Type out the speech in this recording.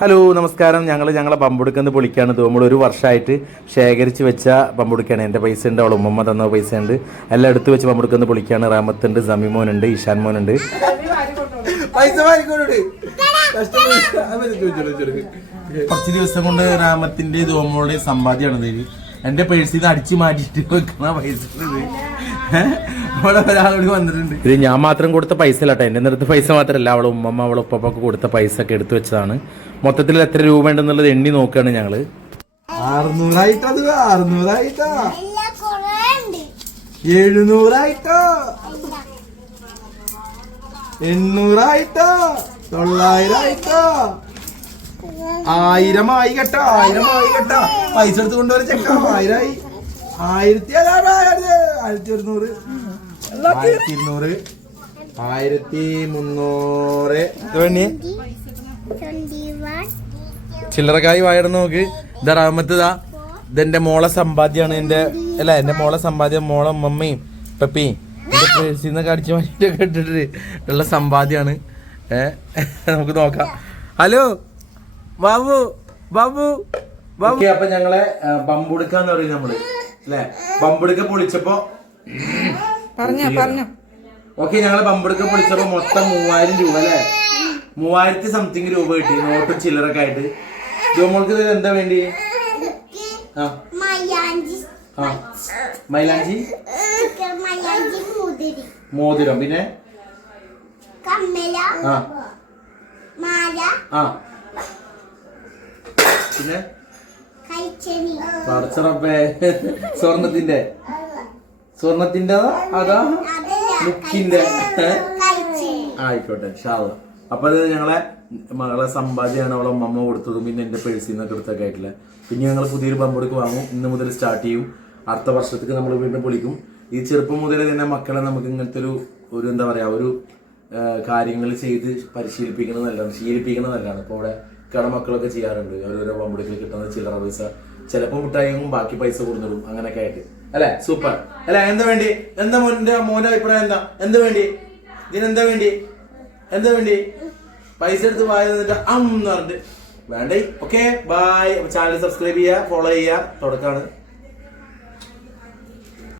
Hello നമസ്കാരം. ഞങ്ങളെ പമ്പുടുക്കെന്ന് പൊളിക്കാണ്. നമ്മൾ ഒരു വർഷമായിട്ട് ശേഖരിച്ച് വെച്ച പമ്പുടുക്കാണ്. എൻ്റെ പൈസ ഉണ്ട്, അവൾ ഉമ്മമ്മ തന്ന പൈസ ഉണ്ട്, എല്ലാം എടുത്ത് വെച്ച് പമ്പുടുക്കെന്ന് പൊളിക്കാണ്. റാമത്തുണ്ട്, സമീമോനുണ്ട്, ഇഷാൻ മോനുണ്ട്. കുറച്ച് ദിവസം കൊണ്ട് റാമത്തിന്റെ ദോമോളുടെ സമ്പാദ്യമാണ് ഇത്. എന്റെ പേഴ്സിൽ നിന്ന് അടിച്ചു മാറ്റിട്ട് വെക്കുന്ന പൈസ ഒരാളോട് വന്നിട്ടുണ്ട്. ഇത് ഞാൻ മാത്രം കൊടുത്ത പൈസ അല്ല കേട്ടോ, എന്റെ അടുത്ത് പൈസ മാത്രമല്ല, അവളെ ഉമ്മമ്മ അവളെ ഉപ്പൊക്കെ കൊടുത്ത പൈസ ഒക്കെ എടുത്തു വെച്ചതാണ്. മൊത്തത്തിൽ എത്ര രൂപ ഉണ്ടെന്നുള്ളത് എണ്ണി നോക്കുകയാണ് ഞങ്ങള്. 600 700 800 900 1000 ആയി കേട്ടോ. 1000 കേട്ടോ. പൈസ എടുത്ത് കൊണ്ടുവരാൻ ചെക്ക 1000 ആയി. 1100 1200 1300 ചില്ലറക്കായി വായിടുന്ന നോക്ക്. ഇതാ റാമത്തതാ, ഇതെന്റെ മോളെ സമ്പാദ്യമാണ്. എന്റെ മോളെ സമ്പാദ്യം, മോളെ മമ്മയും പപ്പിയും എന്റെ പേഴ്സിൽ നിന്നൊക്കെ അടിച്ചു മാറ്റിട്ടൊക്കെ ഇട്ടിട്ട് ഉള്ള സമ്പാദ്യമാണ്. നമുക്ക് നോക്കാം. ഹലോ ബാബു ബാബു ബാബു. അപ്പൊ ഞങ്ങളെ ബമ്പുടുക്കാന്ന് പറയും നമ്മള് അല്ലെ. ബമ്പുടുക്ക പൊളിച്ചപ്പോ ഓക്കെ, ഞങ്ങളെ ബമ്പുടുക്ക പൊളിച്ചപ്പോ മൊത്തം 3000 രൂപ അല്ലെ, 3000 സംതിങ് രൂപ കിട്ടി, നോട്ടും ചില്ലറൊക്കെ ആയിട്ട്. ജോമോൾക്ക് എന്താ വേണ്ടി? മൈലാഞ്ചി മോതിരം, പിന്നെ പിന്നെ പറച്ചറപ്പേ സ്വർണത്തിന്റെ അതാ ലുക്കിന്റെ ആയിക്കോട്ടെ ഷാള. അപ്പൊ അത് ഞങ്ങളെ മകളെ സമ്പാദ്യമാണ്, അവളെ അമ്മ കൊടുത്തതും പിന്നെ എന്റെ പേഴ്സിൽ നിന്നൊക്കെ എടുത്തൊക്കെ ആയിട്ടില്ല. പിന്നെ ഞങ്ങൾ പുതിയൊരു പമ്പെടുക്ക് വാങ്ങും. ഇന്ന് മുതൽ സ്റ്റാർട്ട് ചെയ്യും. അടുത്ത വർഷത്തേക്ക് നമ്മൾ വീണ്ടും പൊളിക്കും. ഈ ചെറുപ്പം മുതലേ തന്നെ മക്കളെ നമുക്ക് ഇങ്ങനത്തെ ഒരു എന്താ പറയാ, ഒരു കാര്യങ്ങൾ ചെയ്ത് പരിശീലിപ്പിക്കുന്നത് നല്ലതാണ്, ശീലിപ്പിക്കുന്നത് നല്ലതാണ്. ഇപ്പൊ ഇവിടെ മക്കളൊക്കെ ചെയ്യാറുണ്ട്. ഓരോരോ പമ്പെടുക്കിൽ കിട്ടുന്ന ചില്ലറ പൈസ ചിലപ്പോൾ മുട്ടായും ബാക്കി പൈസ കൊടുത്തിടും, അങ്ങനെയൊക്കെ ആയിട്ട് അല്ലെ. സൂപ്പർ അല്ലെ. എന്താ വേണ്ടി? എന്താ മോന്റെ അഭിപ്രായം? എന്താ വേണ്ടി? ഇതിനെന്താ വേണ്ടി? എന്താ വേണ്ടി? പൈസ എടുത്ത് വായെന്ന് പറഞ്ഞിട്ട് വേണ്ടേ. Okay bye. ചാനൽ സബ്സ്ക്രൈബ് ചെയ്യുക, ഫോളോ ചെയ്യുക. തുടക്കാണ്.